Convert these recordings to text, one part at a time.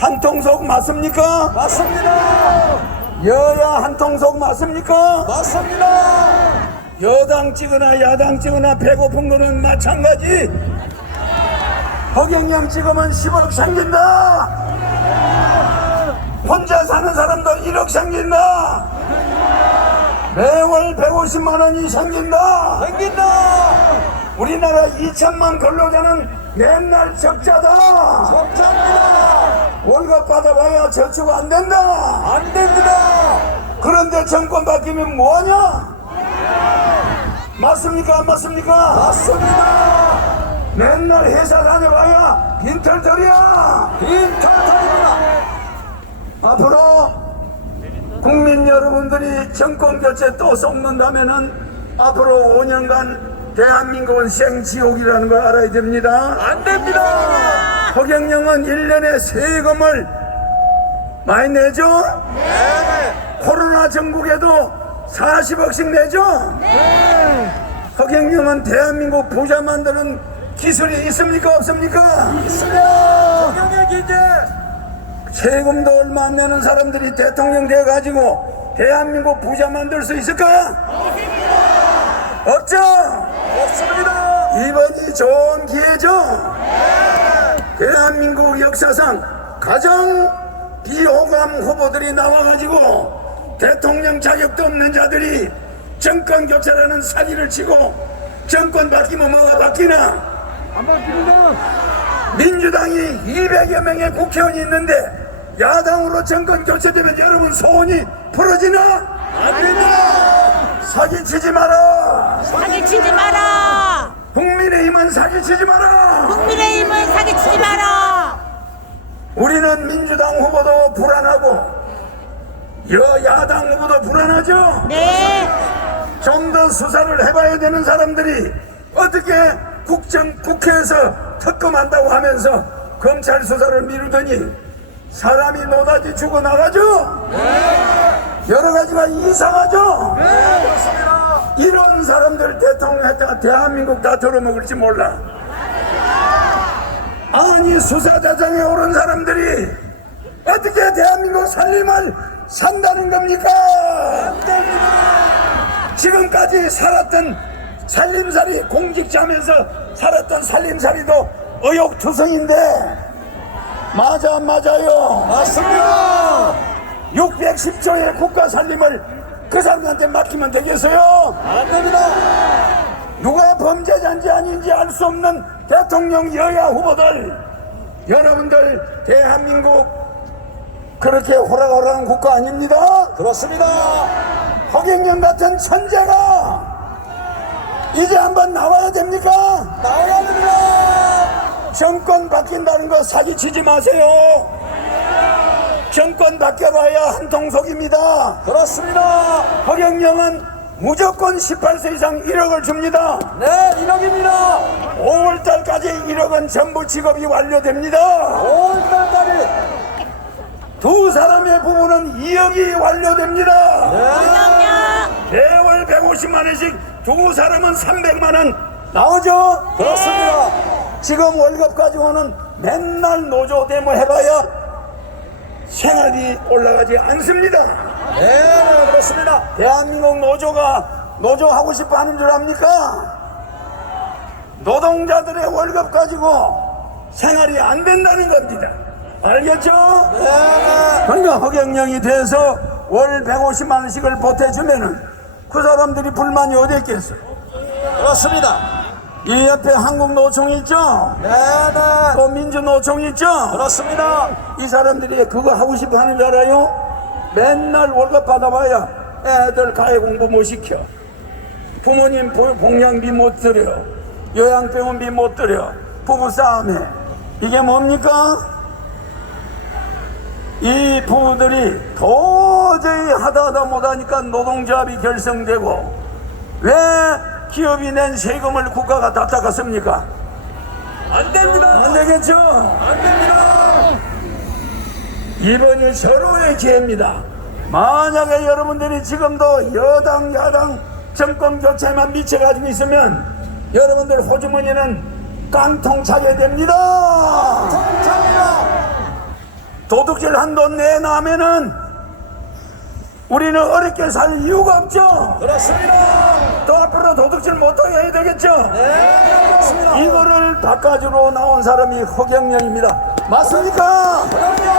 한통속 맞습니까? 맞습니다. 여야 한통속 맞습니까? 맞습니다. 여당 찍으나 야당 찍으나 배고픈 거는 마찬가지. 허경영 찍으면 10억 생긴다. 혼자 사는 사람도 1억 생긴다. 매월 150만 원이 생긴다. 생긴다. 우리나라 2천만 근로자는 맨날 적자다. 적자입니다. 월급 받아봐야 저축 안 된다. 안 됩니다. 그런데 정권 바뀌면 뭐하냐? 맞습니까? 안 맞습니까? 맞습니다. 맨날 회사 다녀봐야 빈털털이야. 빈털털입니다. 앞으로 국민 여러분들이 정권 교체 또 썩는다면은 앞으로 5년간 대한민국은 생지옥이라는 걸 알아야 됩니다. 안 됩니다. 허경영은 1년에 세금을 많이 내죠? 네. 코로나 전국에도 40억씩 내죠? 네. 허경영은 대한민국 부자 만드는 기술이 있습니까? 없습니까? 있습니다. 허경영 기재. 세금도 얼마 안 내는 사람들이 대통령 돼가지고 대한민국 부자 만들 수 있을까요? 없죠? 없습니다. 이번이 좋은 기회죠? 대한민국 역사상 가장 비호감 후보들이 나와가지고 대통령 자격도 없는 자들이 정권 교체라는 사기를 치고 정권 바뀌면 뭐가 바뀌나? 안 바뀝니다. 민주당이 200여 명의 국회의원이 있는데 야당으로 정권 교체되면 여러분 소원이 풀어지나? 안 됩니다. 사기치지 마라. 사기치지 마라. 국민의힘은 사기치지 마라. 국민의힘은 사기치지 마라. 우리는 민주당 후보도 불안하고 여야당 후보도 불안하죠. 네. 좀 더 수사를 해봐야 되는 사람들이 어떻게 국회에서 특검한다고 하면서 검찰 수사를 미루더니 사람이 노다지 죽어나가죠. 여러 가지가 이상하죠. 이런 사람들 대통령 했다가 대한민국 다 덜어먹을지 몰라. 아니 수사자장에 오른 사람들이 어떻게 대한민국 살림을 산다는 겁니까? 지금까지 살았던 살림살이 공직자면서 살았던 살림살이도 의욕투성인데 맞아요. 맞습니다. 610조의 국가 살림을 그 사람한테 맡기면 되겠어요? 안 됩니다. 누가 범죄자인지 아닌지 알 수 없는 대통령 여야 후보들, 여러분들 대한민국 그렇게 호락호락한 국가 아닙니다. 그렇습니다. 허경영 같은 천재가 이제 한번 나와야 됩니까? 나와야 됩니다. 정권 바뀐다는 거 사기치지 마세요. 정권 바뀌어봐야 한통속입니다. 그렇습니다. 허경영은 무조건 18세 이상 1억을 줍니다. 네, 1억입니다. 5월달까지 1억은 전부 지급이 완료됩니다. 5월달까지. 두 사람의 부부는 2억이 완료됩니다. 매월 150만 원씩 두 사람은 300만 원 나오죠? 그렇습니다. 지금 월급 가지고는 맨날 노조 데모 해봐야 생활이 올라가지 않습니다. 네, 그렇습니다. 대한민국 노조가 노조 하고 싶어 하는 줄 압니까? 노동자들의 월급 가지고 생활이 안 된다는 겁니다. 알겠죠? 네. 그러니까 허경영이 돼서 월 150만 원씩을 보태주면은 그 사람들이 불만이 어디 있겠어요? 그렇습니다. 이 옆에 한국노총이 있죠? 네. 또 민주노총이 있죠? 그렇습니다. 이 사람들이 그거 하고 싶어 하는 줄 알아요? 맨날 월급 받아봐야 애들 가해 공부 못 시켜. 부모님 봉양비 못 드려. 요양병원비 못 드려. 부부싸움해. 이게 뭡니까? 이 부부들이 도저히 하다 못하니까 노동조합이 결성되고 왜 기업이 낸 세금을 국가가 다 닦았습니까? 안 됩니다. 안 되겠죠? 안 됩니다. 이번이 절호의 기회입니다. 만약에 여러분들이 지금도 여당 야당 정권 교체만 미쳐가지고 있으면 여러분들 호주머니는 깡통 차게 됩니다. 감사합니다. 도둑질 한 돈 내놔면은 우리는 어렵게 살 이유가 없죠. 그렇습니다. 또 앞으로 도둑질 못하게 해야 되겠죠. 네, 그렇습니다. 이거를 바꿔주러 나온 사람이 허경영입니다. 맞습니까? 그럼요.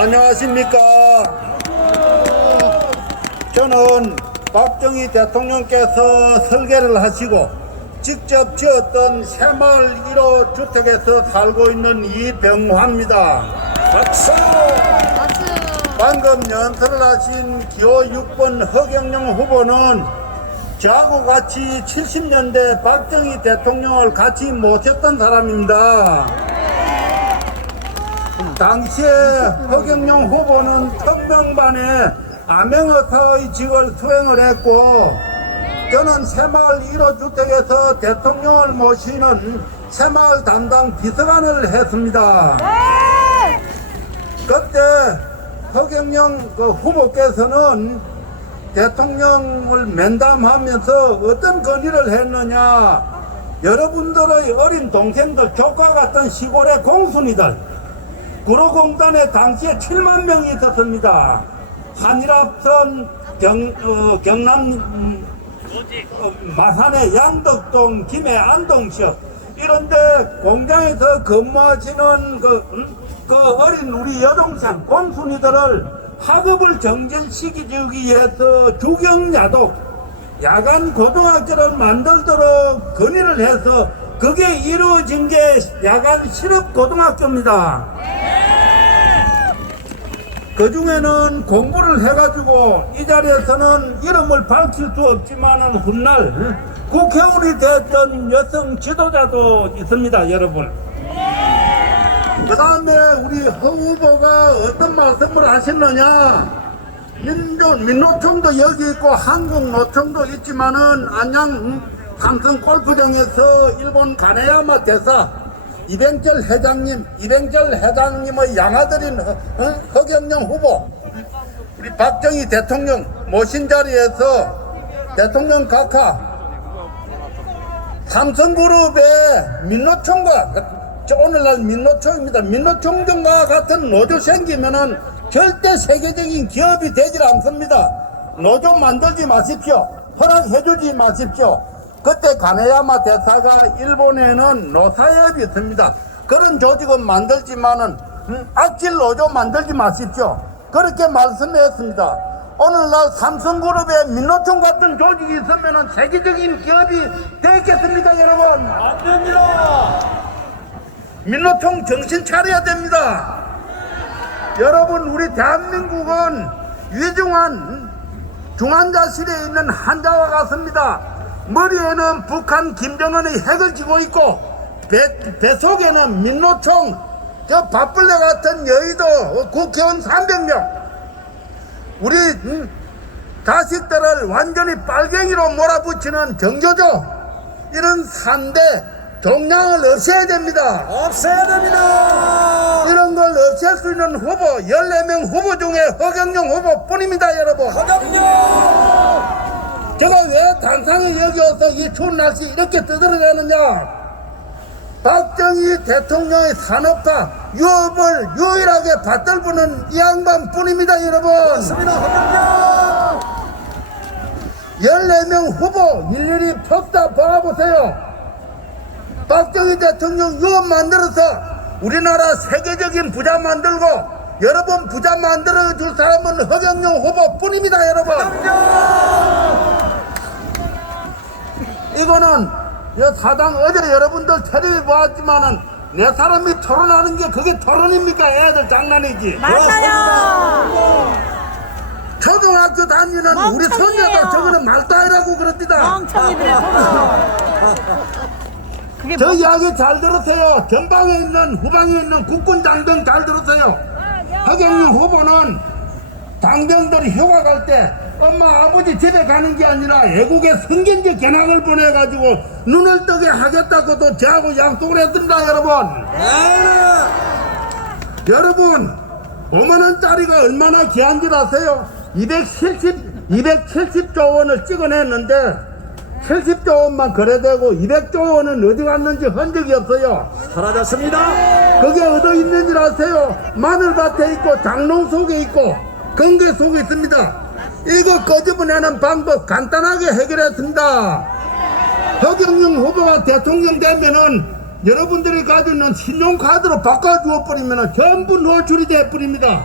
안녕하십니까. 저는 박정희 대통령께서 설계를 하시고 직접 지었던 새마을 1호 주택에서 살고 있는 이병화입니다. 박수. 방금 연설을 하신 기호 6번 허경영 후보는 저하고 같이 70년대 박정희 대통령을 같이 모셨던 사람입니다. 당시에 허경영 후보는 천명반에 암행어사의 직을 수행을 했고, 저는 새마을 1호 주택에서 대통령을 모시는 새마을 담당 비서관을 했습니다. 그때 허경영 후보께서는 대통령을 면담하면서 어떤 건의를 했느냐, 여러분들의 어린 동생들, 조카 같은 시골의 공순이들, 구로공단에 당시에 7만 명이 있었습니다. 한일합선 경남 마산의 양덕동, 김해 안동시업 이런데 공장에서 근무하시는 그 어린 우리 여동생 공순이들을 학업을 정진시키기 위해서 주경야독 야간 고등학교를 만들도록 건의를 해서 그게 이루어진 게 야간 실업고등학교입니다. 그 중에는 공부를 해가지고 이 자리에서는 이름을 밝힐 수 없지만은 훗날 국회의원이 됐던 여성 지도자도 있습니다, 여러분. 그 다음에 우리 허 후보가 어떤 말씀을 하셨느냐, 민노총도 여기 있고 한국노총도 있지만은 안양 삼성 골프장에서 일본 가네야마 대사 이병철 회장님의 양아들인 허경영 후보, 우리 박정희 대통령 모신 자리에서 대통령 각하 삼성그룹의 민노총과, 오늘날 민노총입니다. 민노총과 같은 노조 생기면은 절대 세계적인 기업이 되질 않습니다. 노조 만들지 마십시오. 허락해주지 마십시오. 그때 가네야마 대사가 일본에는 노사협이 있습니다. 그런 조직은 만들지만은 악질 노조 만들지 마십시오. 그렇게 말씀했습니다. 오늘날 삼성그룹에 민노총 같은 조직이 있으면은 세계적인 기업이 되겠습니까, 여러분? 안 됩니다. 민노총 정신 차려야 됩니다. 여러분, 우리 대한민국은 위중한 중환자실에 있는 환자와 같습니다. 머리에는 북한 김정은의 핵을 쥐고 있고 배 속에는 민노총 저 밥벌레 같은 여의도 국회의원 300명, 우리 자식들을 완전히 빨갱이로 몰아붙이는 정교조, 이런 산대 동량을 없애야 됩니다. 없애야 됩니다. 이런 걸 없앨 수 있는 후보 14명 후보 중에 허경영 후보뿐입니다, 여러분. 허경영. 제가 왜 단상에 여기 와서 이 추운 날씨 이렇게 떠들어대느냐, 박정희 대통령의 산업화 유업을 유일하게 받들고는 이 양반 뿐입니다, 여러분. 맞습니다. 허경영. 14명 후보 일일이 퍽다 봐보세요. 박정희 대통령 유업 만들어서 우리나라 세계적인 부자 만들고, 여러분 부자 만들어줄 사람은 허경영 후보뿐입니다, 여러분. 이거는 사당 어제 여러분들 텔레비 보았지만은 내 사람이 토론하는 게 그게 토론입니까? 애들 장난이지. 맞아요. 초등학교 다니는 우리 멍청이에요. 손녀들 저거는 말다이라고 그럽니다. 멍청이들의 토론. 그게 저 이야기 잘 들으세요. 전방에 있는 후방에 있는 국군 장병 잘 들으세요. 허경영 후보는 장병들이 휴가 갈 때 엄마 아버지 집에 가는 게 아니라 애국의 성견지 견학을 보내가지고 눈을 뜨게 하겠다고도 저하고 약속을 했습니다, 여러분. 여러분 5만원짜리가 얼마나 귀한 줄 아세요? 270조 원을 찍어냈는데 70조 원만 거래되고 200조 원은 어디 갔는지 흔적이 없어요. 사라졌습니다. 그게 어디 있는지 아세요? 마늘밭에 있고 장롱 속에 있고 건개 속에 있습니다. 이거 끄집어내는 방법 간단하게 해결했습니다. 허경영 후보가 대통령 되면은 여러분들이 가지고 있는 신용카드로 바꿔주어 버리면 전부 노출이 돼버립니다.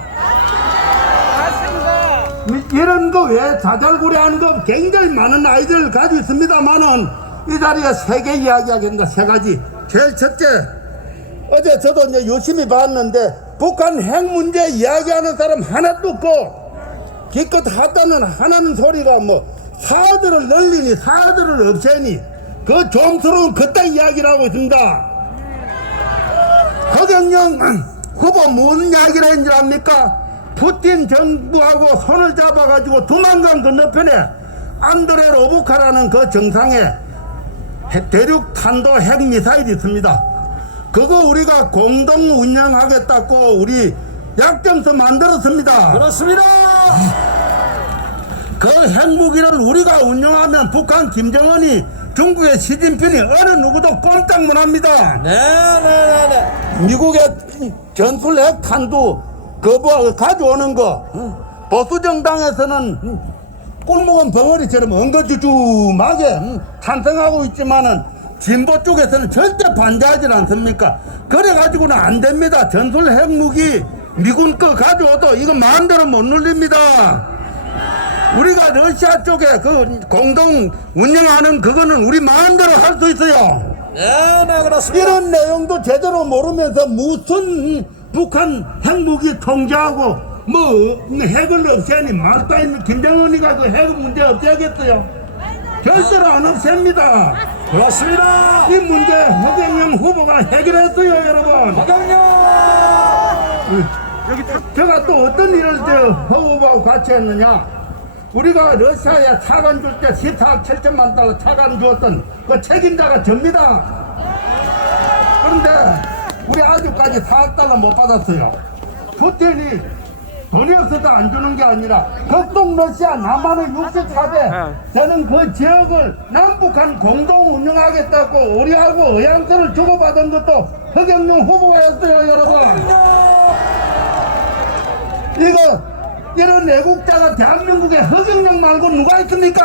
이런 거 왜 자잘구레 하는 거 굉장히 많은 아이디어를 가지고 있습니다만은 이 자리에 3개 이야기하겠습니다. 3가지. 제일 첫째, 어제 저도 이제 열심히 봤는데 북한 핵 문제 이야기하는 사람 하나도 없고 기껏 하다는 하나는 소리가 뭐 사들을 늘리니 사들을 없애니 그 좀스러운 그따 이야기를 하고 있습니다. 허경영 후보 무슨 이야기를 했는지 압니까? 푸틴 정부하고 손을 잡아가지고 두만강 건너편에 안드레 로브카라는 그 정상에 대륙 탄도 핵미사일이 있습니다. 그거 우리가 공동 운영하겠다고 우리 약정서 만들었습니다. 그렇습니다. 그 핵무기를 우리가 운영하면 북한 김정은이 중국의 시진핑이 어느 누구도 꼼짝 못합니다. 네네네네. 미국의 전술 핵탄두 거부하고 가져오는 거 보수 정당에서는 꿀먹은 벙어리처럼 엉거주춤하게 찬성하고 있지만은 진보 쪽에서는 절대 반대하지 않습니까? 그래가지고는 안 됩니다. 전술 핵무기 미군 거 가져와도 이거 마음대로 못 눌립니다. 우리가 러시아 쪽에 그 공동 운영하는 그거는 우리 마음대로 할 수 있어요. 네네, 그렇습니다. 이런 내용도 제대로 모르면서 무슨 북한 핵무기 통제하고 뭐 핵을 없애니 말도 있는 김정은이가 그 핵 문제 없애겠어요? 절대로 안 없앱니다. 그렇습니다. 이 문제 허경영 후보가 해결했어요, 여러분. 허경영. 제가 또 어떤 일을 허 후보하고 같이 했느냐? 우리가 러시아에 차관 줄 때 14억 7천만 달러 차관 주었던 그 책임자가 접니다. 그런데 우리 아직까지 4억 달러 못 받았어요. 푸틴이 돈이 없어서 안 주는 게 아니라 극동 러시아 남한의 64배 저는 그 지역을 남북한 공동 운영하겠다고 우리하고 의향서를 주고받은 것도 허경영 후보였어요, 여러분. 이런 애국자가 대한민국에 허경영 말고 누가 있습니까?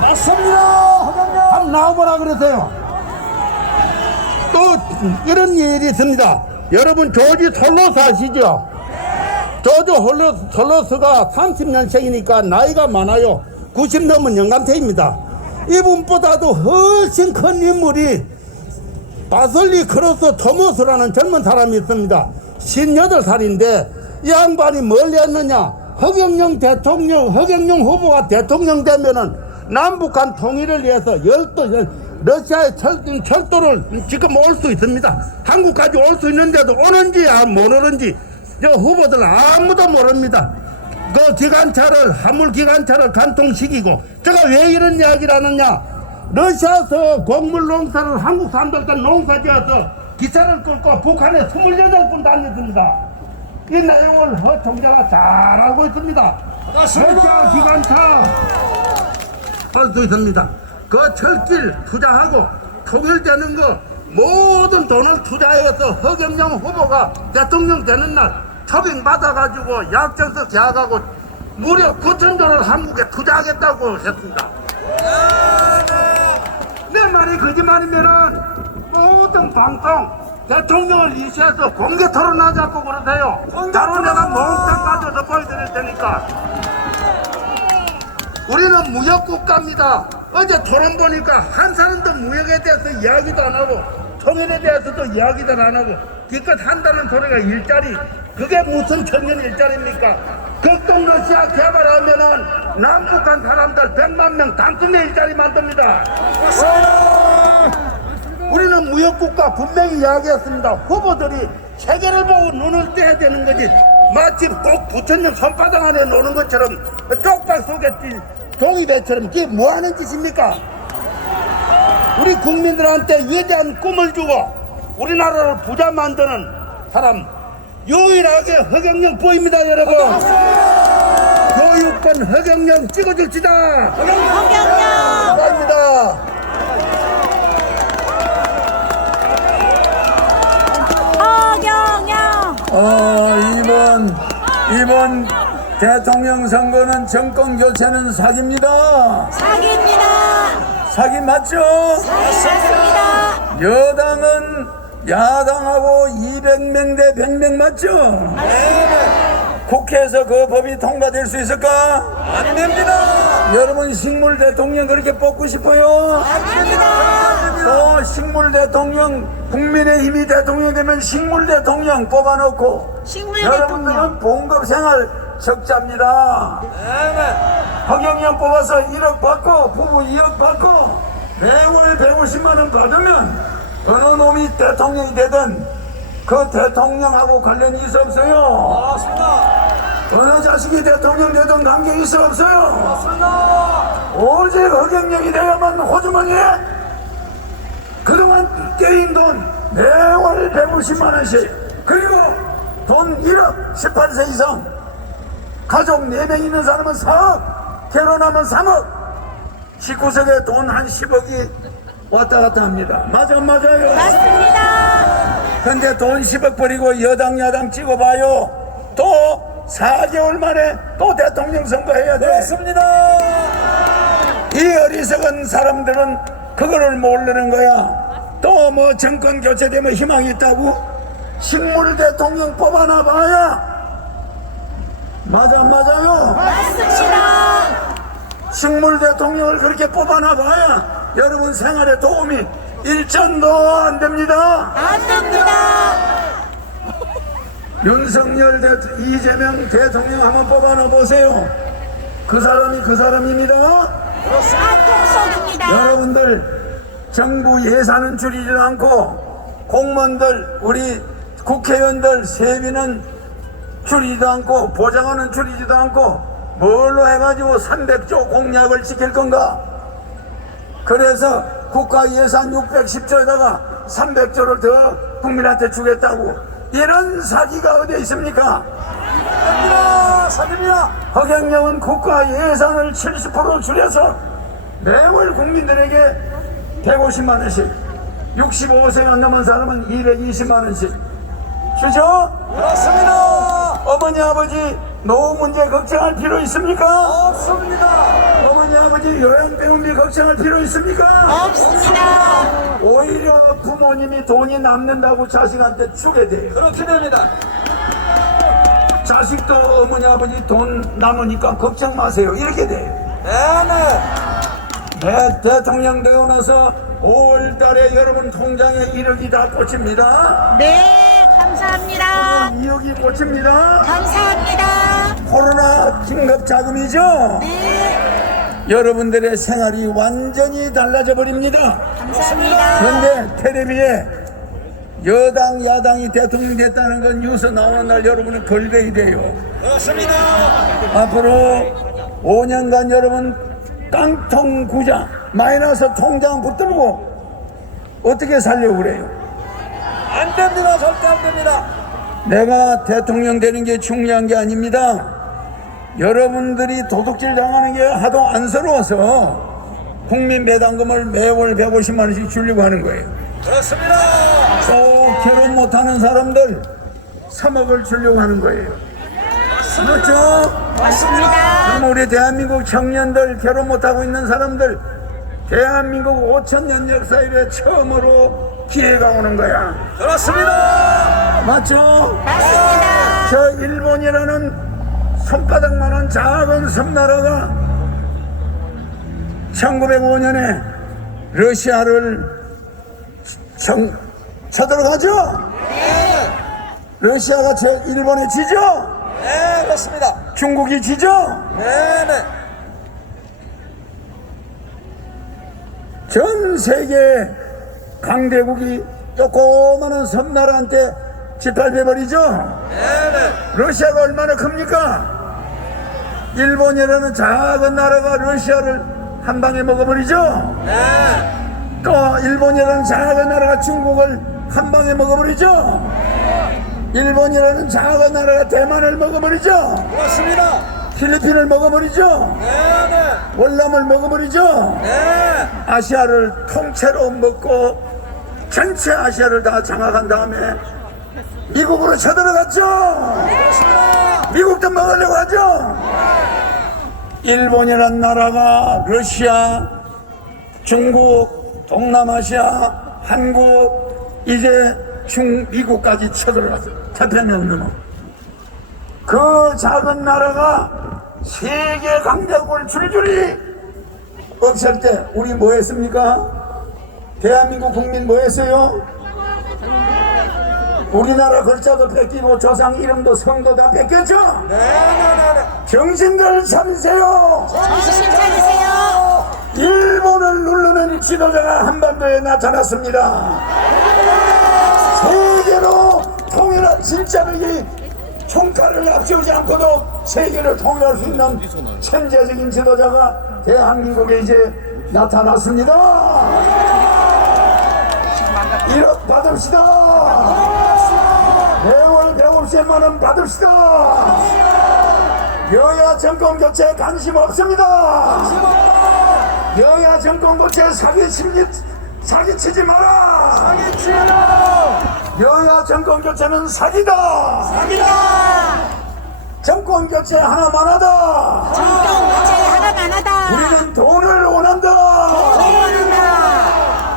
맞습니다. 허경영. 한번 나와보라 그러세요. 또 이런 일이 있습니다. 여러분 조지 솔로스 아시죠? 조지 솔로스가 30년생이니까 나이가 많아요. 90 넘은 영감태입니다. 이분보다도 훨씬 큰 인물이 바슬리 크로스 토머스라는 젊은 사람이 있습니다. 58살인데 이 양반이 뭘 했느냐? 허경영 후보가 대통령 되면은 남북한 통일을 위해서 러시아의 철도를 지금 올 수 있습니다. 한국까지 올 수 있는데도 오는지 못 오는지 저 후보들 아무도 모릅니다. 그 화물 기관차를 간통시키고 제가 왜 이런 이야기를 하느냐? 러시아에서 곡물 농사를 한국 사람들과 농사 지어서 기차를 끌고 북한에 28분 다녔습니다. 이 내용을 허 총재가 잘 알고 있습니다. 러시아 기관차 할 수 있습니다. 그 철길 투자하고 통일되는 거 모든 돈을 투자해서 허경영 후보가 대통령 되는 날 초빙 받아가지고 약정서 계약하고 무려 9,000조를 한국에 투자하겠다고 했습니다. 내 말이 거짓말이면은 모든 방송 대통령을 이시해서 공개 토론하자고 그러세요. 바로 내가 몽땅 가져서 보여드릴 테니까. 우리는 무역국가입니다. 어제 토론 보니까 한 사람도 무역에 대해서 이야기도 안 하고 통일에 대해서도 이야기도 안 하고 기껏 한다는 소리가 일자리. 그게 무슨 천년 일자리입니까? 극동 러시아 개발하면은 남북한 사람들 100만 명 단숨에 일자리 만듭니다. 우리는 무역국가 분명히 이야기했습니다. 후보들이 세계를 보고 눈을 떼야 되는 거지. 마치 꼭 부처님 손바닥 안에 노는 것처럼 쪽박 속에 종이배처럼 이게 뭐하는 짓입니까? 우리 국민들한테 위대한 꿈을 주고 우리나라를 부자 만드는 사람 유일하게 허경영 보입니다, 여러분. 교육권 허경영 찍어줍시다. 허경영. 감사합니다. 허경영. 이번 대통령 선거는 정권 교체는 사기입니다. 사기입니다. 사기 맞죠? 맞습니다. 여당은 야당하고 200명 대 100명 맞죠? 국회에서 그 법이 통과될 수 있을까? 안 됩니다. 여러분 식물 대통령 그렇게 뽑고 싶어요? 또 식물 대통령, 국민의힘이 대통령 되면 식물 대통령 뽑아놓고 식물 여러분들은 대통령. 봉급 생활 적자입니다. 허경영 뽑아서 1억 받고 부부 2억 받고 매월 150만 원 받으면 어느 놈이 대통령이 되든 그 대통령하고 관련이 있어 없어요? 맞습니다. 어느 자식이 대통령 되든 관계 있어 없어요? 맞습니다. 오직 허경영이 되야만 호주머니에 그동안 깨인 돈 매월 150만 원씩 그리고 돈 1억 18세 이상 가족 4명 있는 사람은 4억 결혼하면 3억 19세에 돈 한 10억이 왔다 갔다 합니다. 맞아 맞아요? 맞습니다. 근데 돈 10억 버리고 여당 야당 찍어봐요. 또 4개월 만에 또 대통령 선거해야 돼. 맞습니다. 이 어리석은 사람들은 그거를 모르는 거야. 또 뭐 정권 교체되면 희망이 있다고 식물 대통령 뽑아놔 봐야 맞아 맞아요? 맞습니다. 식물 대통령을 그렇게 뽑아놔 봐야 여러분 생활에 도움이 1전도 안 됩니다. 안 됩니다. 윤석열 이재명 대통령 한번 뽑아놔 보세요. 그 사람이 그 사람입니다. 아통속입니다. 여러분들 정부 예산은 줄이지도 않고 공무원들 우리 국회의원들 세비는 줄이지도 않고 보장하는 줄이지도 않고 뭘로 해가지고 300조 공약을 지킬 건가? 그래서 국가 예산 610조에다가 300조를 더 국민한테 주겠다고 이런 사기가 어디 있습니까? 사기입니다. 허경영은 국가 예산을 70% 줄여서 매월 국민들에게 150만 원씩 65세 안 넘은 사람은 220만 원씩 주죠? 그렇습니다. 어머니 아버지 노후 문제 걱정할 필요 있습니까? 없습니다. 어머니 아버지 요양병원비 걱정할 필요 있습니까? 없습니다. 오히려 부모님이 돈이 남는다고 자식한테 주게 돼요. 그렇게 됩니다. 자식도 어머니 아버지 돈 남으니까 걱정 마세요 이렇게 돼요. 네, 대통령 되고 나서 5월 달에 여러분 통장에 1억이 다 꽂힙니다. 네, 감사합니다. 2억이 꽂힙니다. 감사합니다. 코로나 긴급 자금이죠? 네, 여러분들의 생활이 완전히 달라져 버립니다. 감사합니다. 그런데 텔레비에 여당 야당이 대통령 됐다는 건 뉴스 나오는 날 여러분은 걸베이 돼요. 그렇습니다. 앞으로 5년간 여러분 깡통 구장 마이너스 통장 붙들고 어떻게 살려고 그래요? 안 됩니다. 절대 안 됩니다. 내가 대통령 되는 게 중요한 게 아닙니다. 여러분들이 도둑질 당하는 게 하도 안쓰러워서 국민 배당금을 매월 150만 원씩 주려고 하는 거예요. 그렇습니다. 또 결혼 못하는 사람들 3억을 주려고 하는 거예요. 맞죠? 맞습니다. 그럼 우리 대한민국 청년들 결혼 못하고 있는 사람들 대한민국 5천년 역사 이래 처음으로 기회가 오는 거야. 그렇습니다. 맞죠? 맞습니다. 저 일본이라는 손바닥만한 작은 섬나라가 1905년에 러시아를 쳐들어가죠? 네, 러시아가 일본에 지죠? 네, 그렇습니다. 중국이 지죠? 네네. 전 세계 강대국이 조그마한 섬나라한테 짓밟혀버리죠? 네네. 러시아가 얼마나 큽니까? 일본이라는 작은 나라가 러시아를 한 방에 먹어버리죠? 네. 또 일본이라는 작은 나라가 중국을 한 방에 먹어버리죠? 일본이라는 작은 나라가 대만을 먹어버리죠? 그렇습니다. 필리핀을 먹어버리죠. 네네. 월남을 먹어버리죠. 네. 아시아를 통째로 먹고 전체 아시아를 다 장악한 다음에 미국으로 쳐들어갔죠. 미국도 먹으려고 하죠. 일본이란 나라가 러시아, 중국, 동남아시아, 한국, 이제 미국까지 쳐들어갔어요. 태평양 넘어. 그 작은 나라가 세계 강자국을 줄줄이 없앨 때 우리 뭐 했습니까? 대한민국 국민 뭐 했어요? 우리나라 글자도 뺏기고 조상 이름도 성도 다 뺏겼죠? 네네네. 정신들 차리세요. 정신 차리세요. 일본을 누르는 지도자가 한반도에 나타났습니다. 세계로 통일한 진짜로 이 총칼을 앞세우지 않고도 세계를 통일할 수 있는 천재적인 지도자가 대한민국에 이제 나타났습니다. 1억 받읍시다. 매월 150만원 받읍시다. 여야 정권 교체 관심 없습니다. 여야 정권 교체 사기치지 마라. 여야 정권 교체는 사기다. 정권 교체 하나만 하다. 정권 교체 하나만 하다. 우리는 돈을 원한다. 원한다.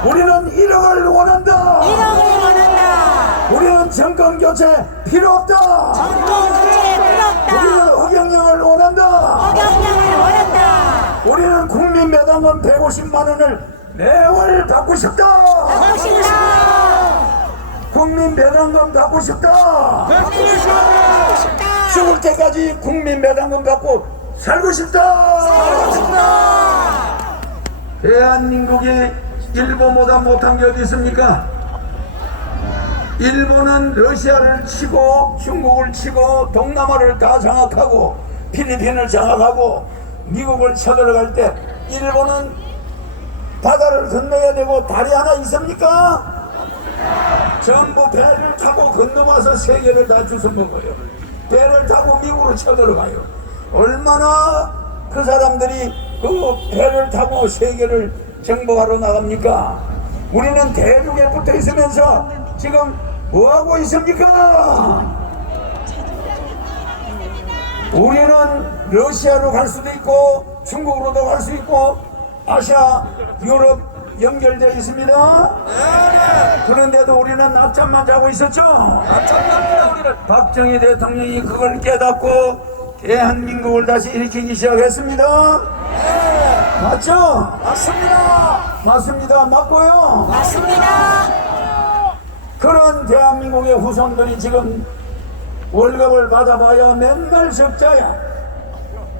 우리는 1억을 원한다. 1억을 원한다. 우리는 정권 교체 필요 없다. 정권 교체 필요 없다. 우리는 허경영을 원한다. 허경영을 원한다. 우리는 국민 매당금 150만원을 매월 받고 싶다. 하고 싶다. 국민 배당금 받고 싶다. 하고 싶다. 죽을 때까지 국민 배당금 받고 살고 싶다. 하고 싶다. 대한민국이 일본보다 못한 게 어디 있습니까? 일본은 러시아를 치고 중국을 치고 동남아를 다 장악하고 필리핀을 장악하고 미국을 쳐들어갈 때 일본은 바다를 건너야 되고 다리 하나 있습니까? 전부 배를 타고 건너와서 세계를 다 주워 먹어요. 배를 타고 미국으로 쳐들어가요. 얼마나 그 사람들이 그 배를 타고 세계를 정복하러 나갑니까? 우리는 대륙에 붙어 있으면서 지금 뭐하고 있습니까? 우리는 러시아로 갈 수도 있고 중국으로도 갈 수 있고 아시아, 유럽 연결되어 있습니다. 그런데도 우리는 낮잠만 자고 있었죠. 박정희 대통령이 그걸 깨닫고 대한민국을 다시 일으키기 시작했습니다. 맞죠? 맞습니다. 맞습니다. 맞고요. 맞습니다. 그런 대한민국의 후손들이 지금 월급을 받아봐야 맨날 적자야.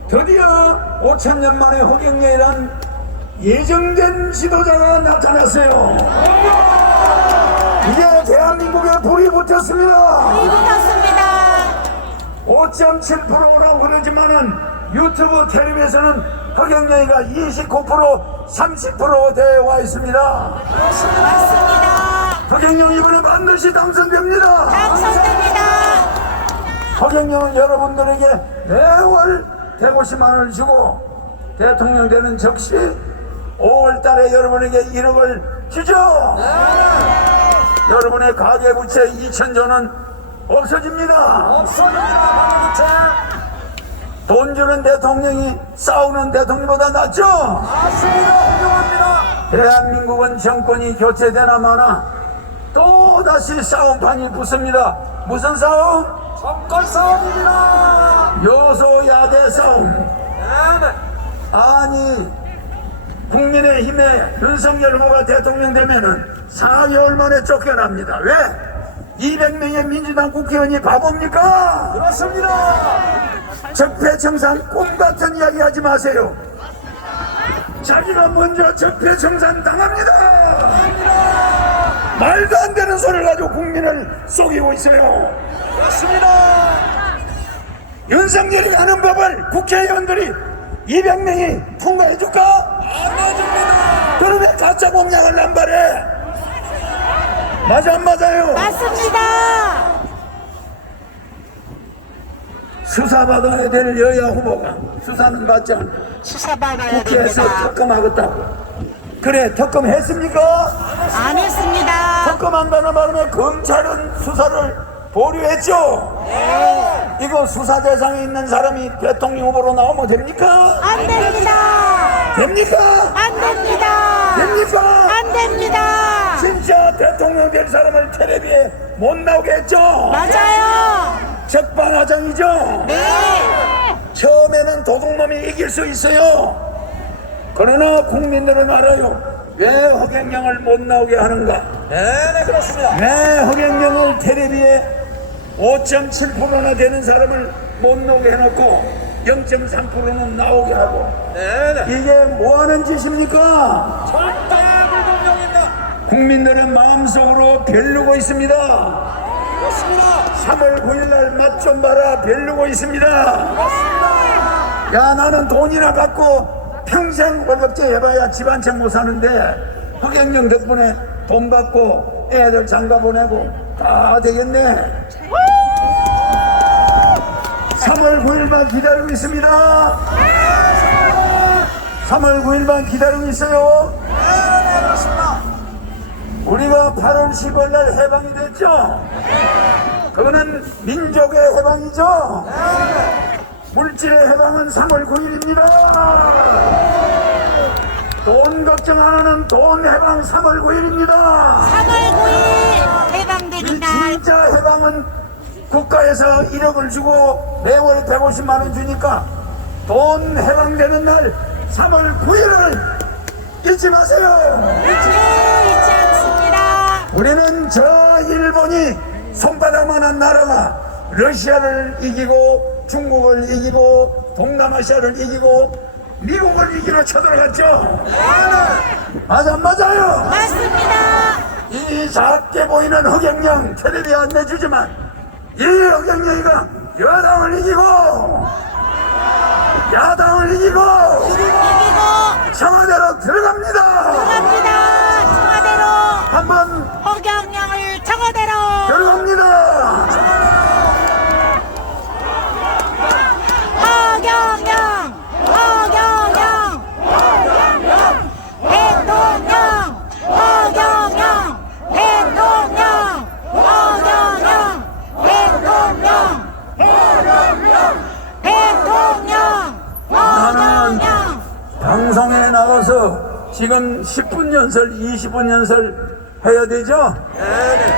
드디어 5천년 만에 허경영이란 예정된 지도자가 나타났어요. 이제 대한민국에 불이 붙었습니다. 불이 붙었습니다. 5.7%라고 그러지만은 유튜브 텔레비에서는 허경영이가 29%, 30% 되어 있습니다. 맞습니다. 허경영 이번에 반드시 당선됩니다. 당선됩니다. 허경영은 여러분들에게 매월 150만원을 주고 대통령 되는 즉시 5월 달에 여러분에게 1억을 주죠. 여러분의 가계부채 2천조는 없어집니다. 돈 주는 대통령이 싸우는 대통령보다 낫죠? 맞습니다. 훌륭합니다. 대한민국은 정권이 교체되나 마나 또다시 싸움판이 붙습니다. 무슨 싸움? 정권 싸움입니다. 여소야대 싸움. 네네. 아니 국민의힘의 윤석열 후보가 대통령 되면은 4개월 만에 쫓겨납니다. 왜? 200명의 민주당 국회의원이 바보입니까? 그렇습니다. 적폐청산 꿈같은 이야기 하지 마세요. 자기가 먼저 적폐청산 당합니다. 말도 안 되는 소리를 가지고 국민을 속이고 있어요. 그렇습니다. 윤석열이 하는 법을 국회의원들이 200명이 통과해줄까? 안 해줍니다. 그러면 가짜 공약을 남발해. 맞아 안 맞아요? 맞습니다. 수사받아야 될 여야 후보가 수사는 받지 않고 수사받아야 국회에서 됩니다. 특검하겠다고. 그래, 특검했습니까? 안 했습니다. 특검한다는 바람에 검찰은 수사를 보류했죠. 이거 수사 대상에 있는 사람이 대통령 후보로 나오면 됩니까? 안 됩니다. 됩니까? 안 됩니다. 됩니까? 안 됩니다. 진짜 대통령 될 사람을 텔레비에 못 나오게 했죠. 맞아요. 적반하장이죠. 네. 처음에는 도둑놈이 이길 수 있어요. 그러나 국민들은 알아요. 왜 허경영을 못 나오게 하는가? 네, 그렇습니다. 왜 허경영을 텔레비에 5.7%나 되는 사람을 못 나오게 해놓고 0.3%는 나오게 하고. 네. 이게 뭐하는 짓입니까? 절대 불공정입니다. 국민들은 마음속으로 벼르고 있습니다. 그렇습니다. 3월 9일날 맛 좀 봐라 벼르고 있습니다. 야, 나는 돈이나 갖고 평생 월급제 해봐야 집 한 채 못 사는데 허경영 덕분에 돈 받고 애들 장가 보내고 다 되겠네. 3월 9일만 기다리고 있습니다. 3월 9일만 기다리고 있어요. 네, 그렇습니다. 우리가 8월 10일 날 해방이 됐죠. 그거는 민족의 해방이죠. 물질의 해방은 3월 9일입니다. 돈 걱정 안 하는 돈 해방 3월 9일입니다. 3월 9일 이 해방되는 날. 진짜 해방은 국가에서 1억을 주고 매월 150만 원 주니까 돈 해방되는 날 3월 9일을 잊지 마세요. 네, 잊지 않습니다. 우리는 저 일본이 손바닥만한 나라가 러시아를 이기고 중국을 이기고 동남아시아를 이기고 미국을 이기러 쳐들어갔죠. 맞아, 맞아요. 맞습니다. 이 작게 보이는 허경영 텔레비에 안 내주지만 이 허경영이가 여당을 이기고 야당을 이기고 이기고 청와대로 들어갑니다. 갑니다. 청와대로 한번 허경영을 청와대로 들어갑니다. 허경영 대통령 허경영 대통령 허경영 대통령 허경영 방송에 나가서 지금 10분 연설, 20분 연설 해야 되죠?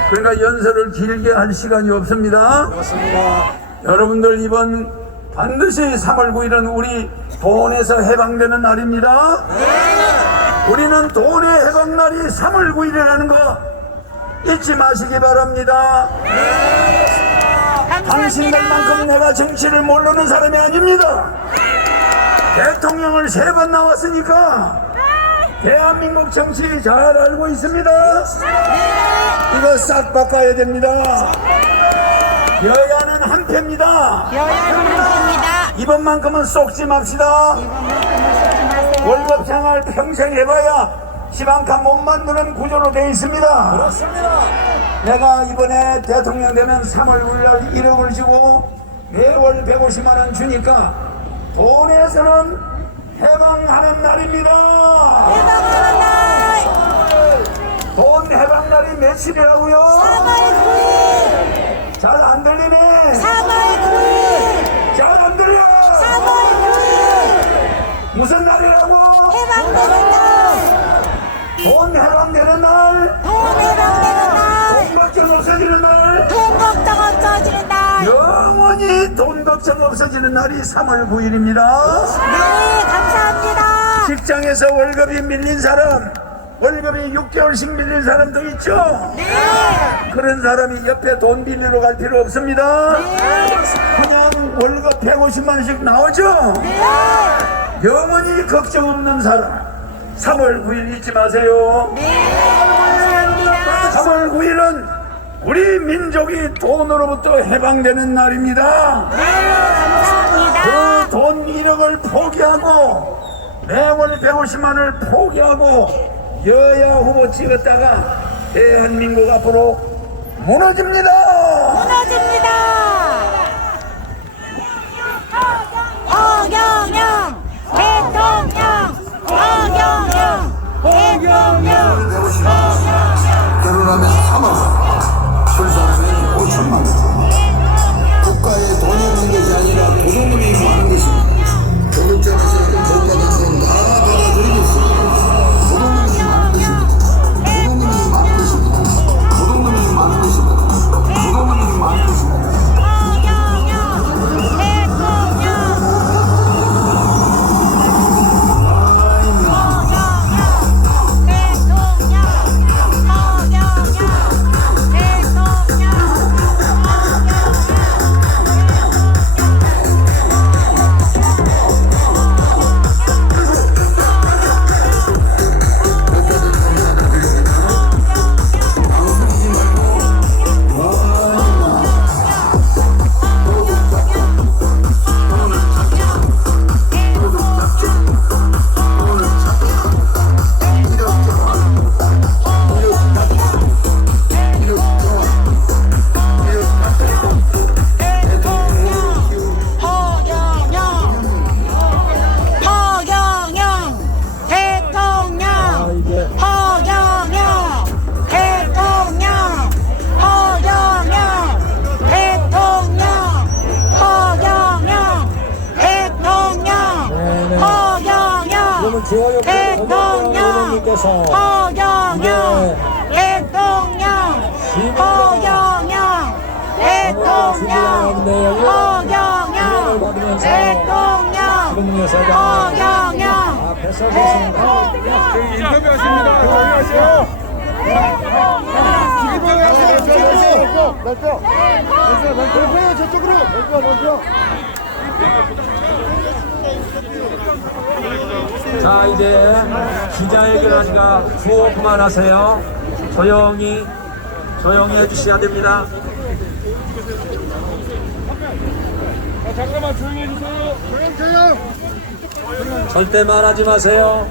그러니까 연설을 길게 할 시간이 없습니다. 그렇습니다. 여러분들 이번 반드시 3월 9일은 우리 돈에서 해방되는 날입니다. 우리는 돈의 해방날이 3월 9일이라는 거 잊지 마시기 바랍니다. 당신들만큼 내가 정치를 모르는 사람이 아닙니다. 대통령을 3번 나왔으니까 대한민국 정치 잘 알고 있습니다. 이거 싹 바꿔야 됩니다. 여야는 한패입니다. 여야는 한입니다. 이번만큼은 쏙지 맙시다. 월급 생활 평생 해봐야 집 한 칸 못 만드는 구조로 되어 있습니다. 그렇습니다. 내가 이번에 대통령 되면 3월 9일 1억을 주고 매월 150만 원 주니까 돈에서는 해방하는 날입니다. 해방하는 날 돈 해방 날이 며칠이라고요? 3월 9일 잘 안 들리네. 3월 9일 잘 안 들려. 3월 9일 무슨 날이라고? 해방되는 날 돈 해방되는 날. 돈 해방되는 날 돈 걱정 없어지는 날. 돈 걱정 없어지는 날. 영원히 돈 걱정 없어지는 날이 3월 9일입니다. 네, 감사합니다. 직장에서 월급이 밀린 사람, 월급이 6개월씩 밀린 사람도 있죠. 네, 그런 사람이 옆에 돈 빌리러 갈 필요 없습니다. 그냥 월급 150만 원씩 나오죠. 네, 영원히 걱정 없는 사람 3월 9일 잊지 마세요. 감사합니다. 3월 9일은 우리 민족이 돈으로부터 해방되는 날입니다. 네, 감사합니다. 그 돈 1억을 포기하고 매월 150만 원을 포기하고 여야 후보 찍었다가 대한민국 앞으로 무너집니다. 무너집니다. 대통령 허경영 대통령 허경영 대통령 허경영 대통령 허경영 자, 이제 기자회견하니까 후호 그만하세요. 조용히 해주셔야 됩니다. 잠깐만 조용히 해주세요. 조용. 절대 말하지 마세요.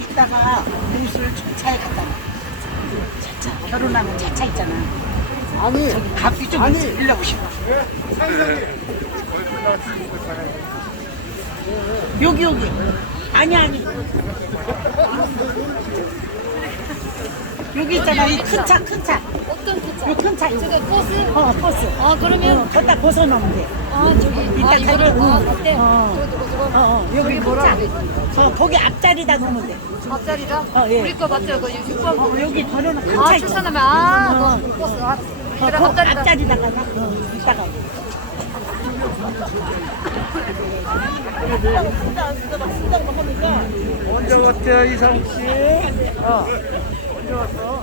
이따가 옷을 차에 갖다 놔. 차차 결혼하면 차차 있잖아. 아니 저기 값이 좀 빌려고 싶어. 여기 아니 여기 있잖아. 이 큰 차. 어떤 기차? 이 큰 차. 저게 버스? 버스. 그러면 거기다 벗어놓으면 돼. 저기 이따 이거를 탈 때. 어때? 저거 여기 뭐라 큰 차. 거기 앞자리다 놓으면 돼. 앞자리다? 예. 우리 거 맞죠? 그 6번 여기 걸어놓은 큰 차 있잖아. 출산하면 그 버스 알았어. 얘들아 그 앞자리다. 앞자리다가 이따가. 언제 왔대요 이상욱 씨? 언제 왔어?